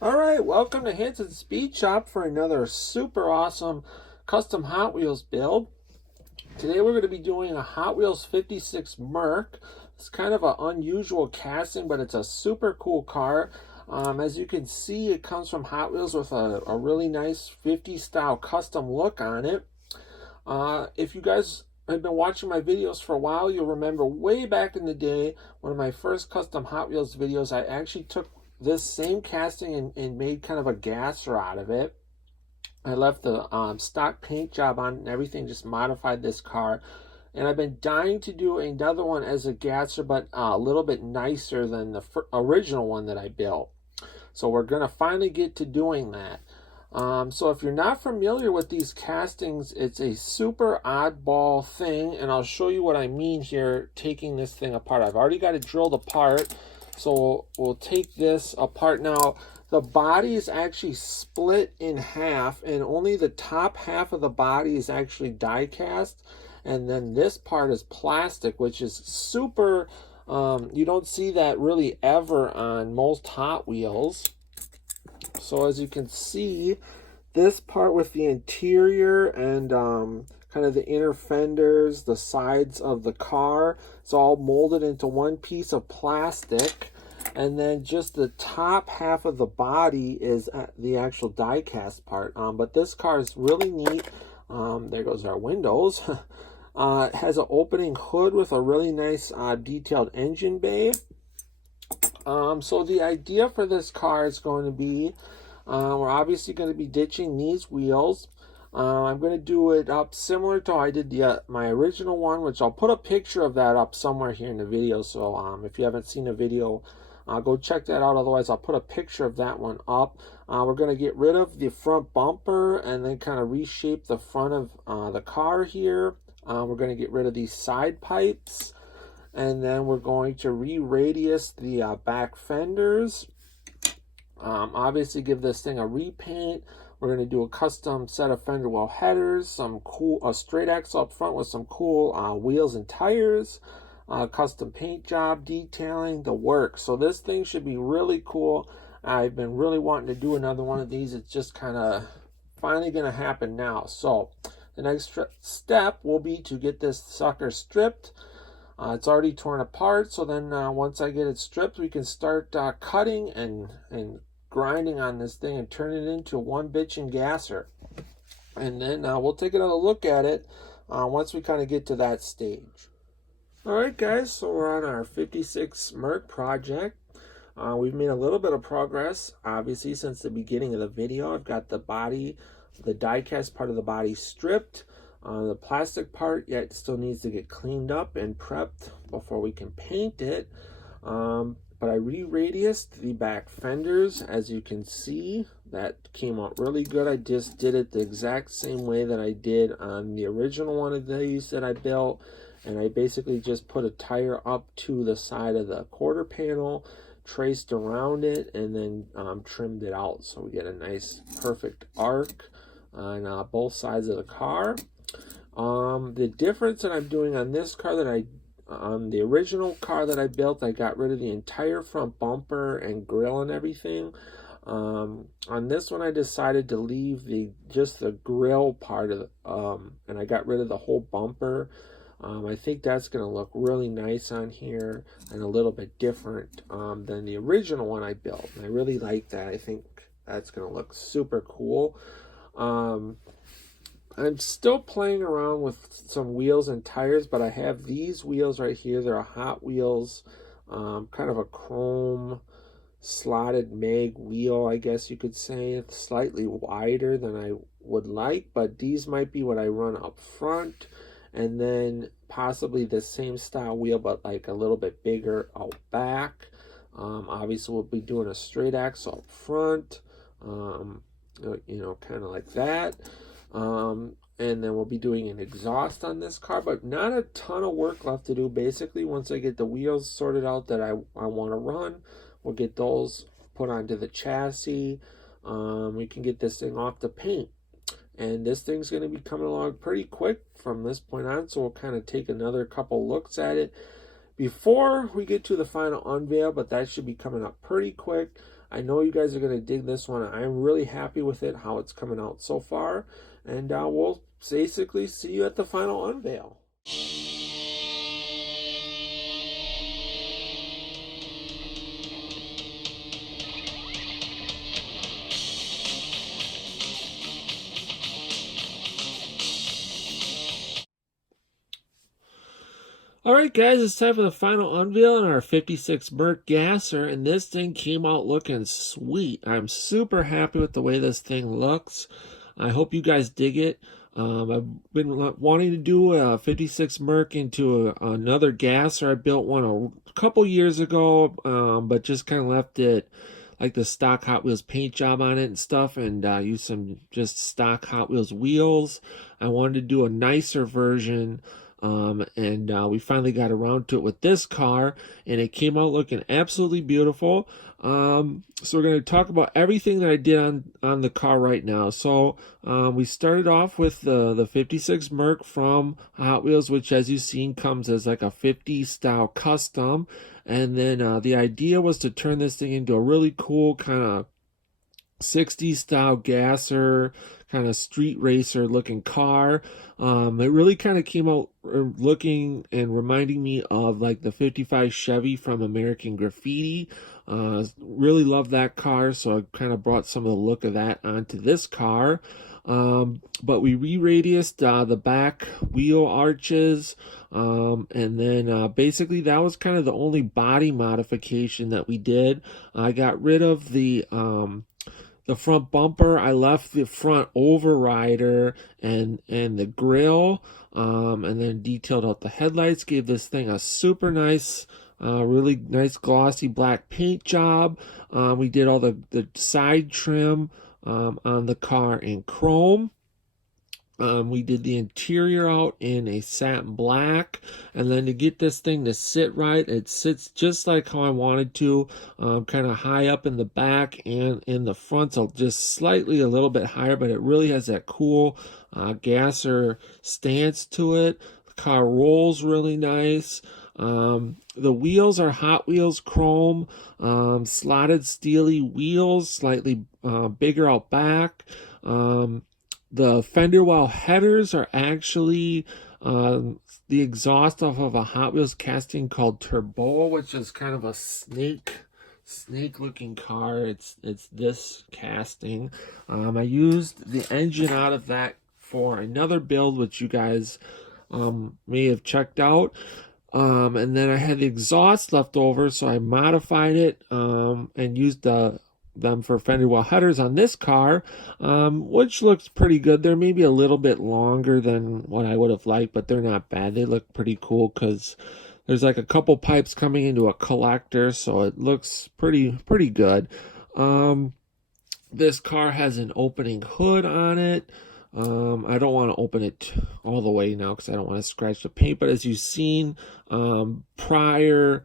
Alright, welcome to Hansen Speed Shop for another super awesome custom Hot Wheels build. Today we're going to be doing a Hot Wheels 56 Merc. It's kind of an unusual casting, but it's a super cool car. As you can see, it comes from Hot Wheels with a really nice 50s style custom look on it. If you guys have been watching my videos for a while, you'll remember way back in the day, one of my first custom Hot Wheels videos, I actually took this same casting and made kind of a gasser out of it. I left the stock paint job on and everything, just modified this car. And I've been dying to do another one as a gasser, but a little bit nicer than the original one that I built. So we're going to finally get to doing that. So if you're not familiar with these castings, it's a super oddball thing, and I'll show you what I mean here taking this thing apart. I've already got it drilled apart, so we'll take this apart. Now, the body is actually split in half, and only the top half of the body is actually die cast, and then this part is plastic, which is super, you don't see that really ever on most Hot Wheels. So as you can see, this part with the interior and kind of the inner fenders, the sides of the car, it's all molded into one piece of plastic. And then just the top half of the body is the actual die cast part. But this car is really neat. There goes our windows. It has an opening hood with a really nice detailed engine bay. So the idea for this car is going to be, we're obviously going to be ditching these wheels. I'm going to do it up similar to how I did my original one, which I'll put a picture of that up somewhere here in the video. So if you haven't seen the video, go check that out. Otherwise, I'll put a picture of that one up. We're going to get rid of the front bumper and then kind of reshape the front of the car here. We're going to get rid of these side pipes. And then we're going to re-radius the back fenders. Obviously give this thing a repaint. We're going to do a custom set of fender well headers, some cool straight axle up front with some cool wheels and tires, custom paint job detailing, the works. So this thing should be really cool. I've been really wanting to do another one of these. It's just kind of finally going to happen now. So the next step will be to get this sucker stripped. It's already torn apart, so then once I get it stripped, we can start cutting and grinding on this thing and turn it into one bitchin' gasser. And then we'll take another look at it once we kind of get to that stage. Alright guys, so we're on our 56 Merc project. We've made a little bit of progress, obviously, since the beginning of the video. I've got the body, the die-cast part of the body stripped. The plastic part yet still needs to get cleaned up and prepped before we can paint it. But I re-radiused the back fenders. As you can see, that came out really good. I just did it the exact same way that I did on the original one of these that I built. And I basically just put a tire up to the side of the quarter panel, traced around it, and then trimmed it out. So we get a nice perfect arc on both sides of the car. The difference that I'm doing on this car on the original car that I built, I got rid of the entire front bumper and grill and everything. On this one, I decided to leave just the grill part of and I got rid of the whole bumper. I think that's going to look really nice on here and a little bit different than the original one I built. I really like that. I think that's going to look super cool. I'm still playing around with some wheels and tires, but I have these wheels right here. They're a Hot Wheels, kind of a chrome slotted mag wheel, I guess you could say. It's slightly wider than I would like, but these might be what I run up front. And then possibly the same style wheel, but like a little bit bigger out back. Obviously, we'll be doing a straight axle up front, kind of like that. And then we'll be doing an exhaust on this car, but not a ton of work left to do. Basically, once I get the wheels sorted out that I want to run, we'll get those put onto the chassis. We can get this thing off the paint. And this thing's going to be coming along pretty quick from this point on, so we'll kind of take another couple looks at it before we get to the final unveil, but that should be coming up pretty quick. I know you guys are going to dig this one. I'm really happy with it, how it's coming out so far. And we'll basically see you at the final unveil. Alright guys, it's time for the final unveil on our 56 Merc Gasser, and this thing came out looking sweet. I'm super happy with the way this thing looks. I hope you guys dig it. I've been wanting to do a 56 Merc into another Gasser. I built one a couple years ago, but just kind of left it like the stock Hot Wheels paint job on it and stuff, and used some just stock Hot Wheels wheels. I wanted to do a nicer version. And we finally got around to it with this car, and it came out looking absolutely beautiful. So we're going to talk about everything that I did on the car right now. So we started off with the 56 Merc from Hot Wheels, which, as you've seen, comes as like a 50 style custom. And then the idea was to turn this thing into a really cool kind of 60s style gasser, kind of street racer looking car. It really kind of came out looking and reminding me of like the 55 Chevy from American Graffiti. Really love that car, so I kind of brought some of the look of that onto this car. But we re-radiused the back wheel arches, and then basically that was kind of the only body modification that we did. I got rid of the front bumper. I left the front overrider and the grill, and then detailed out the headlights. Gave this thing a super nice, really nice glossy black paint job. We did all the side trim on the car in chrome. We did the interior out in a satin black, and then to get this thing to sit right, it sits just like how I wanted to, kind of high up in the back and in the front, so just slightly a little bit higher, but it really has that cool gasser stance to it. The car rolls really nice. The wheels are Hot Wheels chrome, slotted steely wheels, slightly bigger out back. The fender well headers are actually the exhaust off of a Hot Wheels casting called Turbo, which is kind of a snake looking car. It's this casting. I used the engine out of that for another build, which you guys may have checked out. And then I had the exhaust left over, so I modified it and used them for fender well headers on this car, which looks pretty good. They're maybe a little bit longer than what I would have liked, but they're not bad. They look pretty cool because there's like a couple pipes coming into a collector, so it looks pretty good. This car has an opening hood on it. I don't want to open it all the way now because I don't want to scratch the paint, but as you've seen prior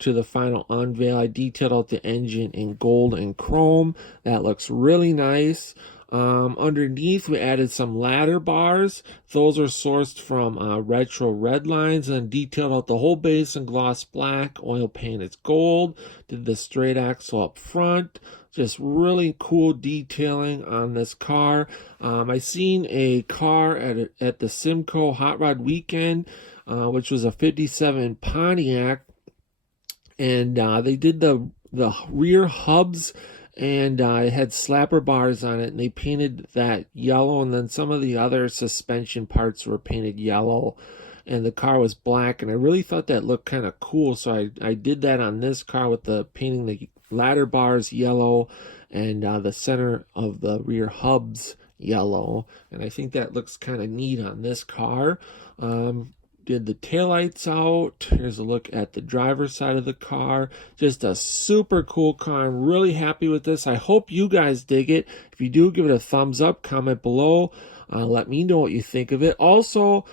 to the final unveil, I detailed out the engine in gold and chrome. That looks really nice. Underneath, we added some ladder bars. Those are sourced from Retro Redlines, and detailed out the whole base in gloss black. Oil painted gold. Did the straight axle up front. Just really cool detailing on this car. I seen a car at the Simcoe Hot Rod Weekend, which was a 57 Pontiac, and they did the rear hubs, and it had slapper bars on it, and they painted that yellow, and then some of the other suspension parts were painted yellow, and the car was black, and I really thought that looked kind of cool, so I did that on this car with the painting the ladder bars yellow and the center of the rear hubs yellow, and I think that looks kind of neat on this car. Did the taillights out. Here's a look at the driver's side of the car. Just a super cool car. I'm really happy with this. I hope you guys dig it. If you do, give it a thumbs up, comment below. Let me know what you think of it. Also,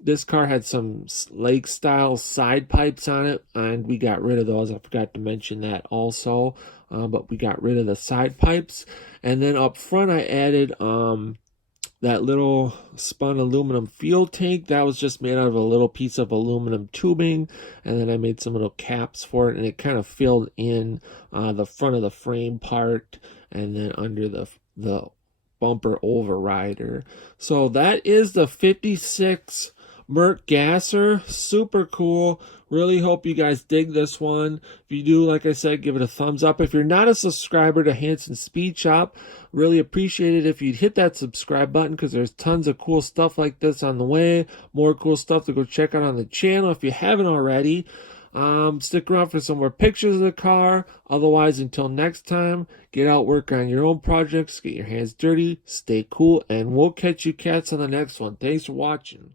this car had some lake style side pipes on it, and we got rid of those. I forgot to mention that also, but we got rid of the side pipes. And then up front, I added that little spun aluminum fuel tank, that was just made out of a little piece of aluminum tubing, and then I made some little caps for it, and it kind of filled in the front of the frame part and then under the bumper overrider. So that is the 56 Merc gasser. Super cool. Really hope you guys dig this one. If you do, like I said, give it a thumbs up. If you're not a subscriber to Hansen Speed Shop, really appreciate it if you'd hit that subscribe button, because there's tons of cool stuff like this on the way. More cool stuff to go check out on the channel if you haven't already. Stick around for some more pictures of the car. Otherwise, until next time, get out, work on your own projects, get your hands dirty, stay cool, and we'll catch you cats on the next one. Thanks for watching.